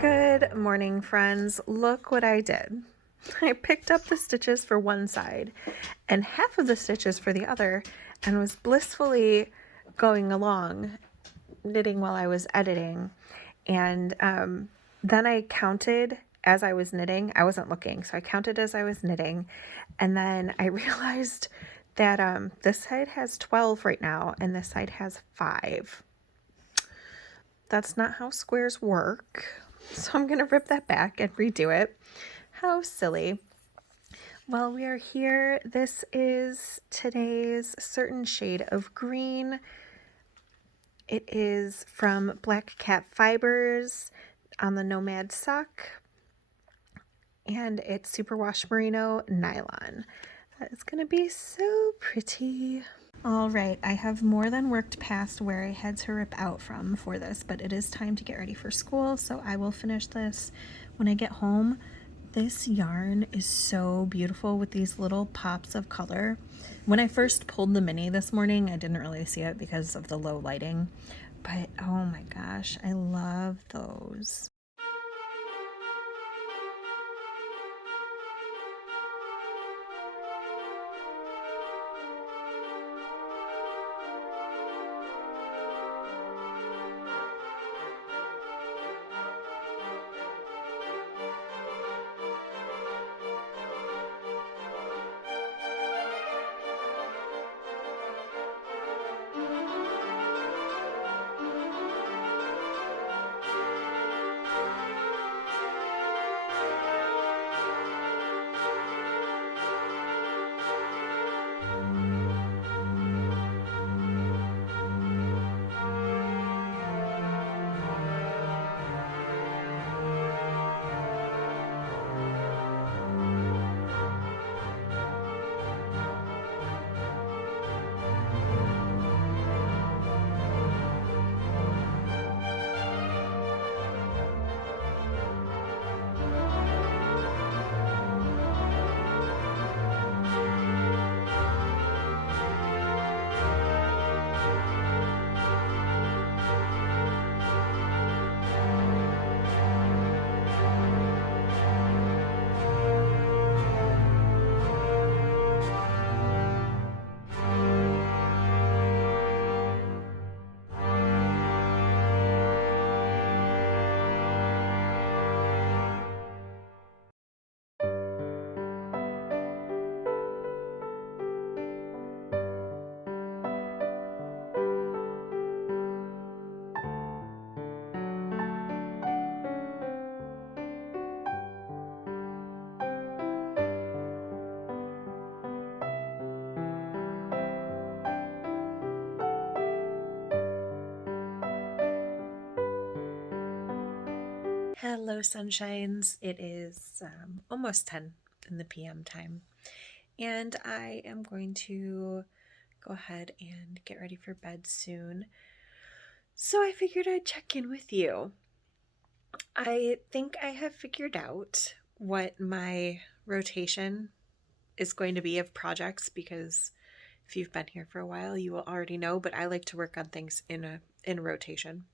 Good morning, friends. Look what I did. I picked up the stitches for one side and half of the stitches for the other and was blissfully going along knitting while I was editing. And then I counted as I was knitting. I wasn't looking, so I counted as I was knitting. And then I realized that this side has 12 right now and this side has 5. That's not how squares work. So I'm going to rip that back and redo it. How silly. Well, we are here. This is today's certain shade of green. It is from BlackCat Fibers on the Nomad sock. And it's superwash merino nylon. That is going to be so pretty. All right, I have more than worked past where I had to rip out from for this, but it is time to get ready for school, so I will finish this when I get home. This yarn is so beautiful with these little pops of color. When I first pulled the mini this morning, I didn't really see it because of the low lighting, but oh my gosh, I love those. Hello, sunshines. It is almost 10 in the PM time, and I am going to go ahead and get ready for bed soon. So I figured I'd check in with you. I think I have figured out what my rotation is going to be of projects, because if you've been here for a while, you will already know, but I like to work on things in a rotation.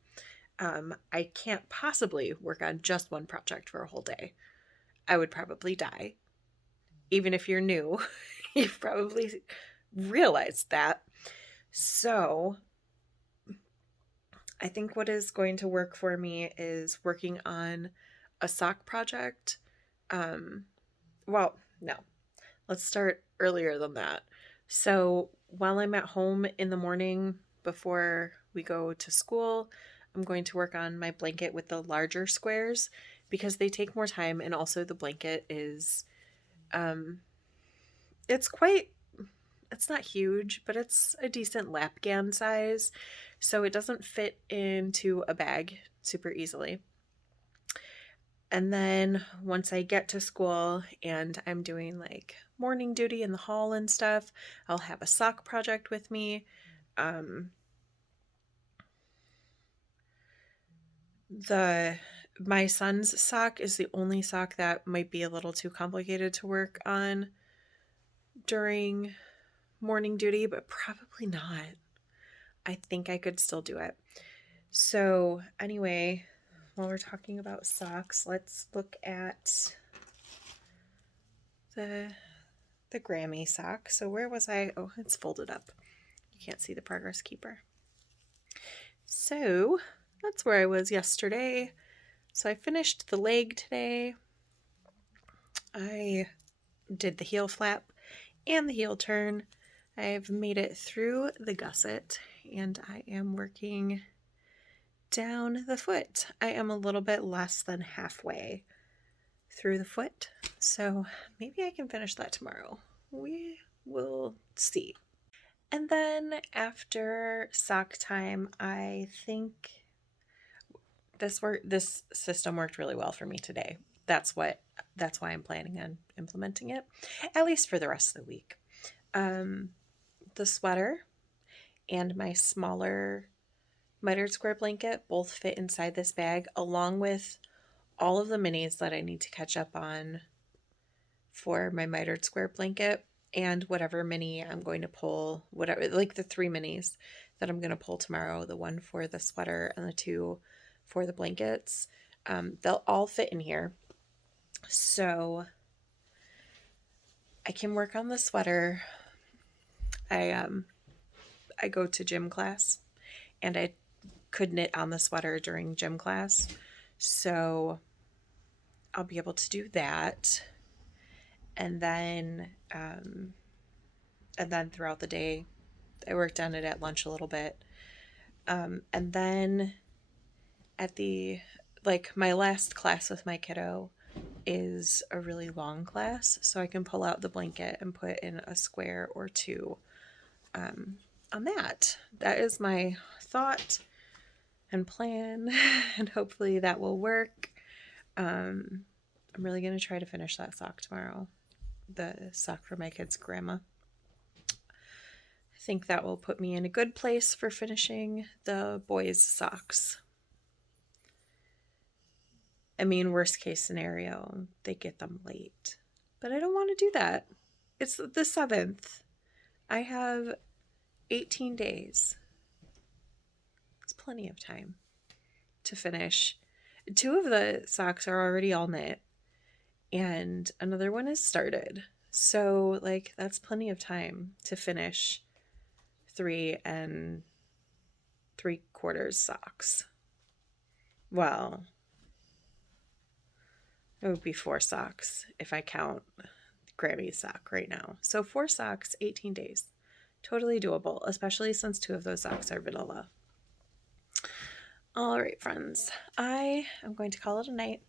I can't possibly work on just one project for a whole day. I would probably die. Even if you're new, you've probably realized that. So I think what is going to work for me is working on a sock project. Well, no, let's start earlier than that. So while I'm at home in the morning before we go to school, I'm going to work on my blanket with the larger squares because they take more time, and also the blanket is it's not huge, but it's a decent lapgan size, so it doesn't fit into a bag super easily. And then once I get to school and I'm doing like morning duty in the hall and stuff, I'll have a sock project with me. My son's sock is the only sock that might be a little too complicated to work on during morning duty, but probably not. I think I could still do it. So anyway, while we're talking about socks, let's look at the Grammy sock. So where was I? Oh, it's folded up. You can't see the progress keeper. So that's where I was yesterday. So I finished the leg today. I did the heel flap and the heel turn. I've made it through the gusset and I am working down the foot. I am a little bit less than halfway through the foot, so maybe I can finish that tomorrow. We will see. And then after sock time, I think this system worked really well for me today. That's why I'm planning on implementing it, at least for the rest of the week. The sweater and my smaller mitered square blanket both fit inside this bag, along with all of the minis that I need to catch up on for my mitered square blanket and whatever mini I'm going to pull, whatever, like the 3 minis that I'm going to pull tomorrow, the one for the sweater and the 2 for the blankets. They'll all fit in here. So I can work on the sweater. I go to gym class and I could knit on the sweater during gym class. So I'll be able to do that. And then throughout the day, I worked on it at lunch a little bit. And then at my last class with my kiddo is a really long class, so I can pull out the blanket and put in a square or 2 on that. That is my thought and plan, and hopefully that will work. I'm really going to try to finish that sock tomorrow, the sock for my kid's grandma. I think that will put me in a good place for finishing the boys' socks. I mean, worst case scenario, they get them late. But I don't want to do that. It's the 7th. I have 18 days. It's plenty of time to finish. 2 of the socks are already all knit, and another one is started. So, that's plenty of time to finish 3 3/4 socks. Well, it would be 4 socks if I count Grammy's sock right now. So 4 socks, 18 days. Totally doable, especially since 2 of those socks are vanilla. All right, friends. I am going to call it a night.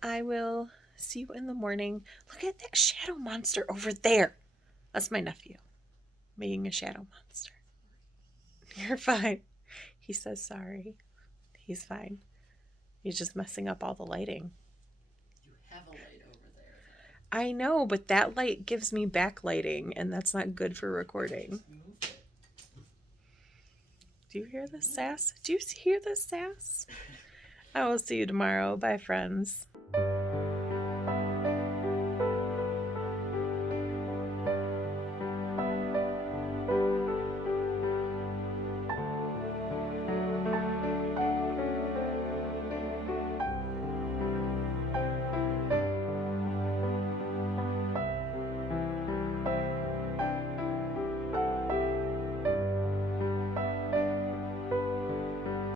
I will see you in the morning. Look at that shadow monster over there. That's my nephew being a shadow monster. You're fine. He says sorry. He's fine. He's just messing up all the lighting. Have a light over there. I know, but that light gives me backlighting, and that's not good for recording. Do you hear the sass? Do you hear the sass? I will see you tomorrow. Bye, friends.